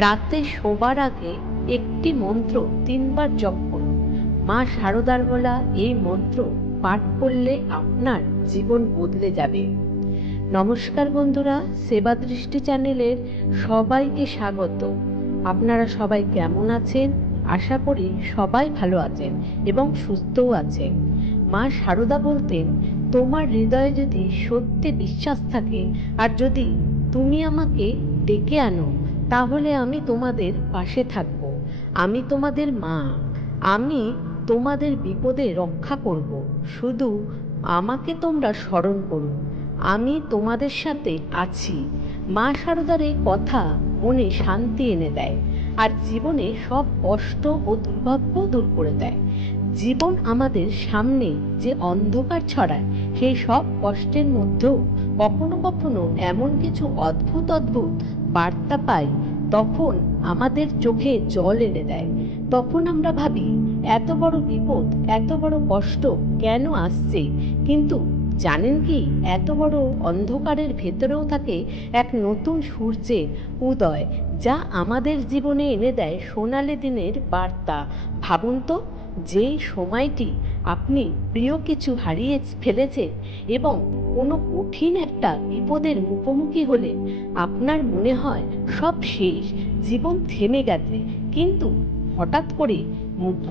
রাতে শোবার আগে একটি মন্ত্র তিনবার জপ করুন। মা শারদার বলা এই মন্ত্র পাঠ করলে আপনার জীবন বদলে যাবে। নমস্কার বন্ধুরা, সেবা দৃষ্টি চ্যানেলের সবাইকে স্বাগত। আপনারা সবাই কেমন আছেন? আশা করি সবাই ভালো আছেন এবং সুস্থও আছেন। মা শারদা বলতেন, তোমার হৃদয়ে যদি সত্যি বিশ্বাস থাকে, আর যদি তুমি আমাকে ডেকে আনো তাহলে আমি তোমাদের পাশে থাকব। আমি তোমাদের মা। আমি তোমাদের বিপদে রক্ষা করব। শুধু আমাকে তোমরা স্মরণ করো। আমি তোমাদের সাথে আছি। মা শারদার এই কথা মনে শান্তি এনে দেয় আর জীবনে সব কষ্ট ও দুর্ভাগ্য দূর করে দেয়। জীবন আমাদের সামনে যে অন্ধকার ছড়ায়, সেই সব কষ্টের মধ্যেও কখনো কখনো এমন কিছু অদ্ভুত অদ্ভুত বার্তা পাই, তখন আমাদের চোখে জল এনে দেয়। তখন আমরা ভাবি, এত বড় বিপদ, এত বড় কষ্ট কেন আসছে? কিন্তু জানেন কি, এত বড় অন্ধকারের ভেতরেও থাকে এক নতুন সূর্যের উদয়, যা আমাদের জীবনে এনে দেয় সোনালি দিনের বার্তা। ভাবুন তো যেই সময়টি আপনি প্রিয় কিছু হারিয়ে ফেলেছেন এবং কোনো কঠিন একটা বিপদের মুখোমুখি হলে আপনার মনে হয় সব শেষ, জীবন থেমে গেছে। কিন্তু হঠাৎ করে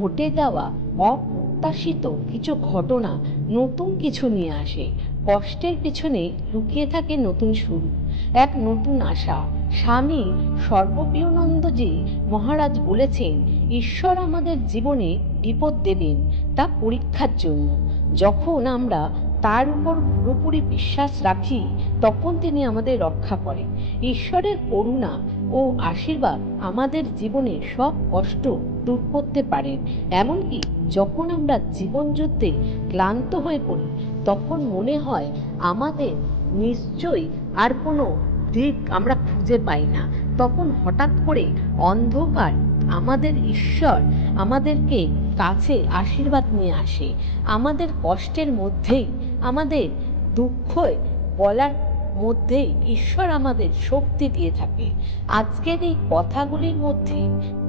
ঘটে যাওয়া অপ্রত্যাশিত কিছু ঘটনা নতুন কিছু নিয়ে আসে। কষ্টের পিছনে লুকিয়ে থাকে নতুন শুরু। এক নতুন আশা। স্বামী সর্বপ্রিয়নন্দজি মহারাজ বলেছেন, ঈশ্বর আমাদের জীবনে বিপদ দেবেন। তা পরীক্ষার জন্য। যখন আমরা তার উপর পুরোপুরি বিশ্বাস রাখি, তখন তিনি আমাদের রক্ষা করেন। ঈশ্বরের করুণা ও আশীর্বাদ আমাদের জীবনে সব কষ্ট দূর করতে পারেন। এমনকি যখন আমরা জীবন যুদ্ধে ক্লান্ত হয়ে পড়ি, তখন মনে হয় আমাদের নিশ্চয়ই আর কোনো দিক আমরা খুঁজে পাই না। তখন হঠাৎ করে অন্ধকার আমাদের ঈশ্বর আমাদেরকে কাছে আশীর্বাদ নিয়ে আসে। আমাদের কষ্টের মধ্যেই, আমাদের দুঃখ বলার মধ্যেই ঈশ্বর আমাদের শক্তি দিয়ে থাকে। আজকের এই কথাগুলির মধ্যে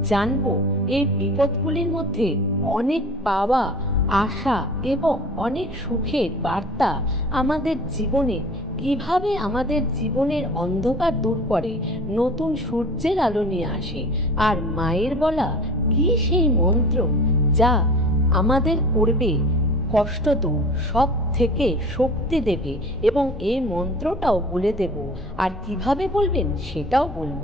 জানব, এই বিপদগুলির মধ্যে অনেক পাওয়া আশা এবং অনেক সুখের বার্তা আমাদের জীবনে কীভাবে আমাদের জীবনের অন্ধকার দূর করে, নতুন সূর্যের আলো নিয়ে আসে। আর মায়ের বলা কি সেই মন্ত্র? যা আমাদের করবে কষ্ট দূর সব থেকে শক্তি দেবে এবং এই মন্ত্রটাও বলে দেব। আর কীভাবে বলবেন সেটাও বলব।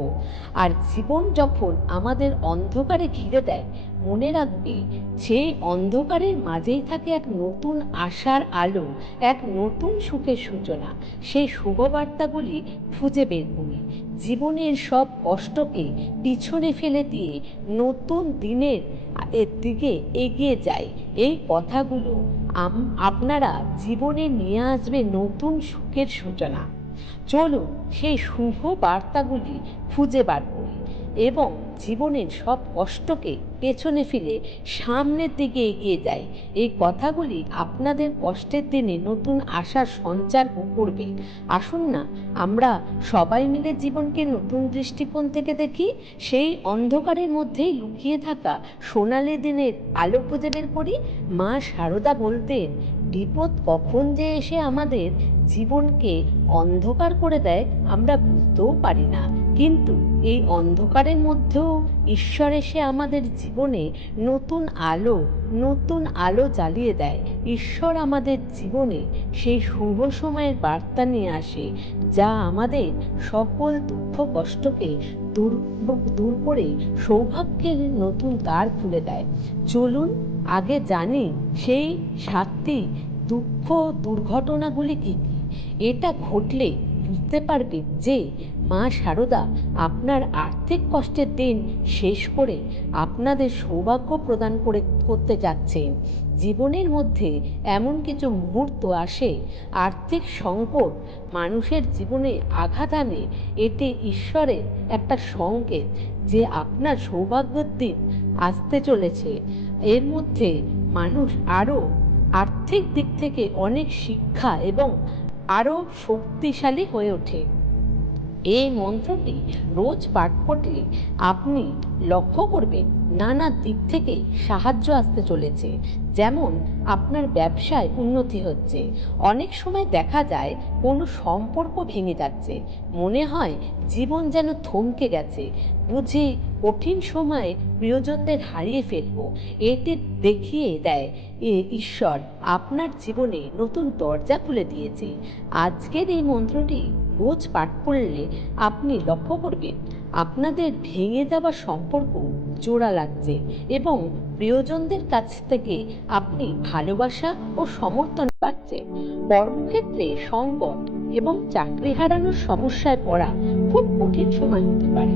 আর জীবন যখন আমাদের অন্ধকারে ঘিরে দেয়, মনে রাখবে সেই অন্ধকারের মাঝেই থাকে এক নতুন আশার আলো, এক নতুন সুখের সূচনা। সেই শুভবার্তাগুলি খুঁজে বের করি, জীবনের সব কষ্টকে পিছনে ফেলে দিয়ে নতুন দিনের দিকে এগিয়ে যায়। এই কথাগুলো আপনারা জীবনে নিয়ে আসবে নতুন সুখের সূচনা। চলুন সেই শুভ বার্তাগুলি খুঁজে বার করি। এবং জীবনের সব কষ্টকে পেছনে ফেলে সামনের দিকে এগিয়ে যায়। এই কথাগুলি আপনাদের কষ্টের দিনে নতুন আশার সঞ্চার করবে। আসুন না, আমরা সবাই মিলে জীবনকে নতুন দৃষ্টিকোণ থেকে দেখি। সেই অন্ধকারের মধ্যেই লুকিয়ে থাকা সোনালি দিনের আলো খুঁজে বের করি। মা শারদা বলতেন, বিপদ কখন যে এসে আমাদের জীবনকে অন্ধকার করে দেয় আমরা বুঝতেও পারি না। কিন্তু এই অন্ধকারের মধ্যেও ঈশ্বর এসে আমাদের জীবনে নতুন আলো নতুন আলো জ্বালিয়ে দেয়। ঈশ্বর আমাদের জীবনে সেই শুভ সময়ের বার্তা নিয়ে আসে, যা আমাদের সকল দুঃখ, কষ্টকে দূর দূর করে সৌভাগ্যের নতুন দ্বার খুলে দেয়। চলুন আগে জানি সেই সাতটি দুঃখ দুর্ঘটনাগুলি কী কী? এটা ঘটলে বুঝতে পারবে যে মা সারদা, আপনার আর্থিক কষ্টের দিন শেষ করে আপনাদের সৌভাগ্য প্রদান করে, করতে যাচ্ছেন। জীবনের মধ্যে এমন কিছু মুহূর্ত আসে, আর্থিক সংকট মানুষের জীবনে আঘাত আনে এটি ঈশ্বরের একটা সংকেত যে আপনার সৌভাগ্যের দিন আসতে চলেছে। এর মধ্যে মানুষ আরও আর্থিক দিক থেকে অনেক শিক্ষা এবং আরও শক্তিশালী হয়ে ওঠে। এই মন্ত্রটি রোজ পাঠ করলে আপনি লক্ষ্য করবেন নানা দিক থেকে সাহায্য আসতে চলেছে। যেমন আপনার ব্যবসায় উন্নতি হচ্ছে। অনেক সময় দেখা যায় কোনো সম্পর্ক ভেঙে যাচ্ছে। মনে হয় জীবন যেন থমকে গেছে। বুঝি কঠিন সময়ে প্রিয়জনদের হারিয়ে ফেলব। এটি দেখিয়ে দেয়, এ ঈশ্বর, আপনার জীবনে নতুন দরজা খুলে দিয়েছে। আজকের এই মন্ত্রটি রোজ পাঠ করলে আপনি লক্ষ্য করবেন আপনাদের ভেঙে যাওয়া সম্পর্ক জোড়া লাগছে এবং প্রিয়জনদের কাছ থেকে আপনি ভালোবাসা ও সমর্থন কর্মক্ষেত্রে সংকট এবং চাকরি হারানোর সমস্যায় পড়া খুব কঠিন সময় হতে পারে।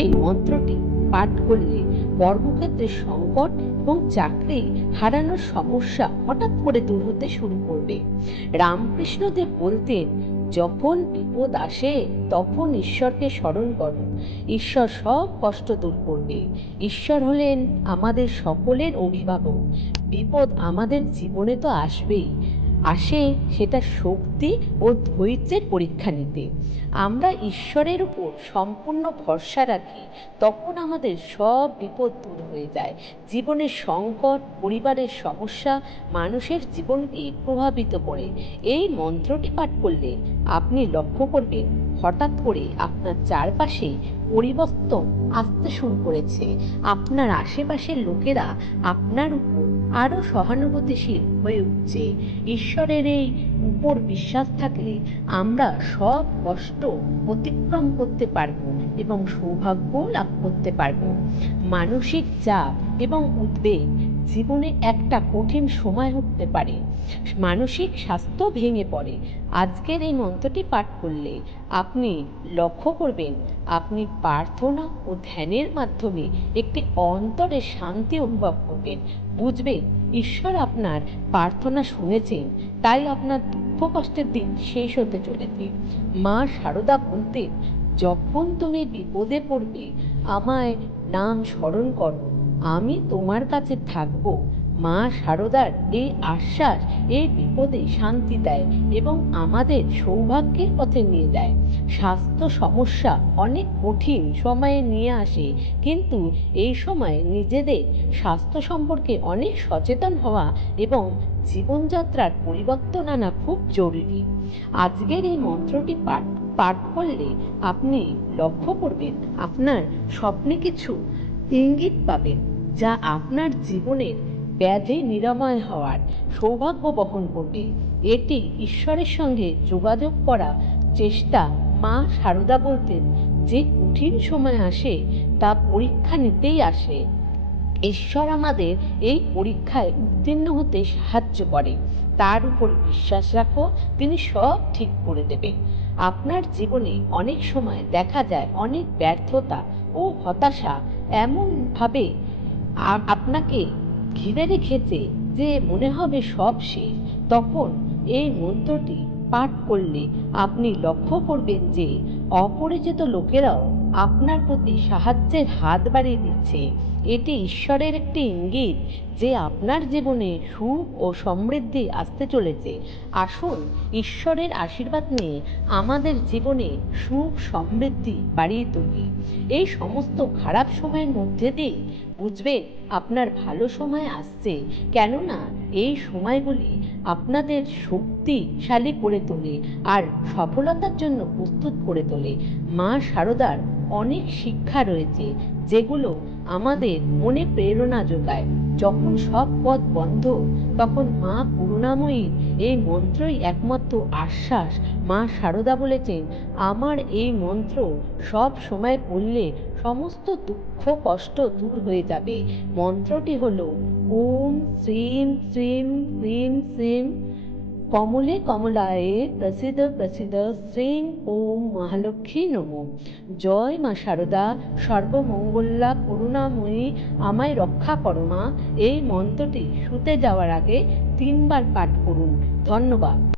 এই মন্ত্রটি পাঠ করলে কর্মক্ষেত্রে সংকট এবং চাকরি হারানোর সমস্যা হঠাৎ করে দূর হতে শুরু করবে। রামকৃষ্ণদেব বলতেন যখন বিপদ আসে তখন ঈশ্বরকে স্মরণ করো। ঈশ্বর সব কষ্ট দূর করবে। ঈশ্বর হলেন আমাদের সকলের অভিভাবক। বিপদ আমাদের জীবনে তো আসবেই। আসে সেটা শক্তি ও ধৈর্যের পরীক্ষা নিতে। আমরা ঈশ্বরের উপর সম্পূর্ণ ভরসা রাখি, তখন আমাদের সব বিপদ দূর হয়ে যায়। জীবনের সংকট, পরিবারের সমস্যা, মানুষের জীবনকে প্রভাবিত করে। এই মন্ত্রটি পাঠ করলে আপনি লক্ষ্য করবেন, হঠাৎ করে আপনার চারপাশে পরিবর্তন আসতে শুরু করেছে। আপনার আশেপাশের লোকেরা আপনার আরও সহানুভূতিশীল হয়ে উঠছে। ঈশ্বরের এই উপর বিশ্বাস থাকলে আমরা সব কষ্ট অতিক্রম করতে পারব এবং সৌভাগ্য লাভ করতে পারব। মানসিক চাপ এবং উদ্বেগ জীবনে একটা কঠিন সময় হতে পারে। মানসিক স্বাস্থ্য ভেঙে পড়ে। আজকের এই মন্ত্রটি পাঠ করলে আপনি লক্ষ্য করবেন, আপনি প্রার্থনা ও ধ্যানের মাধ্যমে একটি অন্তরে শান্তি অনুভব করবেন। বুঝবেন ঈশ্বর আপনার প্রার্থনা শুনেছেন, তাই আপনার দুঃখ কষ্টের দিন শেষ হতে চলেছে। মা সারদা বলতেন, যখন তুমি বিপদে পড়বে, আমায় নাম স্মরণ করো। আমি তোমার কাছে থাকব। মা সারদার এই আশ্বাস, এই বিপদে শান্তি দেয় এবং আমাদের সৌভাগ্যের পথে নিয়ে যায়। স্বাস্থ্য সমস্যা অনেক কঠিন সময়ে নিয়ে আসে, কিন্তু এই সময় নিজেদের স্বাস্থ্য সম্পর্কে অনেক সচেতন হওয়া এবং জীবনযাত্রার পরিবর্তন আনা খুব জরুরি। আজকের এই মন্ত্রটি পাঠ পাঠ করলে আপনি লক্ষ্য করবেন, আপনার স্বপ্নে কিছু ইঙ্গিত পাবেন। যা আপনার জীবনের ব্যাধি নিরাময় হওয়ার সৌভাগ্য বহন করবে। এটি ঈশ্বরের সঙ্গে যোগাযোগ করা চেষ্টা মা সারদা বলতেন, যে কঠিন সময় আসে তা পরীক্ষা নিতেই আসে। ঈশ্বর আমাদের এই পরীক্ষায় উত্তীর্ণ হতে সাহায্য করে। তার উপর বিশ্বাস রাখো, তিনি সব ঠিক করে দেবেন আপনার জীবনে অনেক সময় দেখা যায় অনেক ব্যর্থতা ও হতাশা এমনভাবে আপনাকে ঘিরে রেখেছে যে মনে হবে সব শেষ। তখন এই মন্ত্রটি পাঠ করলে আপনি লক্ষ্য করবেন যে অপরিচিত লোকেরাও আপনার প্রতি সাহায্যের হাত বাড়িয়ে দিচ্ছে। এটি ঈশ্বরের একটি ইঙ্গিত যে আপনার জীবনে সুখ ও সমৃদ্ধি আসতে চলেছে। আসুন ঈশ্বরের আশীর্বাদ নিয়ে আমাদের জীবনে সুখ, সমৃদ্ধি বাড়িয়ে তুলি। এই সমস্ত খারাপ সময়ের মধ্যে দিয়ে বুঝবেন আপনার ভালো সময় আসছে। কেননা এই সময়গুলি আপনাদের শক্তিশালী করে তোলে আর সফলতার জন্য প্রস্তুত করে তোলে। মা সারদার অনেক শিক্ষা রয়েছে, যেগুলো আমাদের মনে প্রেরণা যোগায়। যখন সব পথ বন্ধ, তখন মা করুণাময়ীর এই মন্ত্রই একমাত্র আশ্বাস। মা সারদা বলেছেন, আমার এই মন্ত্র সব সময় পড়লে সমস্ত দুঃখ, কষ্ট দূর হয়ে যাবে। মন্ত্রটি হলো, ওম শ্রীম শ্রীম ক্রিম শ্রীম কমলে কমলায়ে প্রসিদ্ধ প্রসিদ্ধ শ্রীং ওম মহালক্ষ্মী নম। জয় মা সারদা, সর্বমঙ্গলা করুণাময়ী, আমায় রক্ষা করো মা। এই মন্ত্রটি শুতে যাওয়ার আগে তিনবার পাঠ করুন। ধন্যবাদ।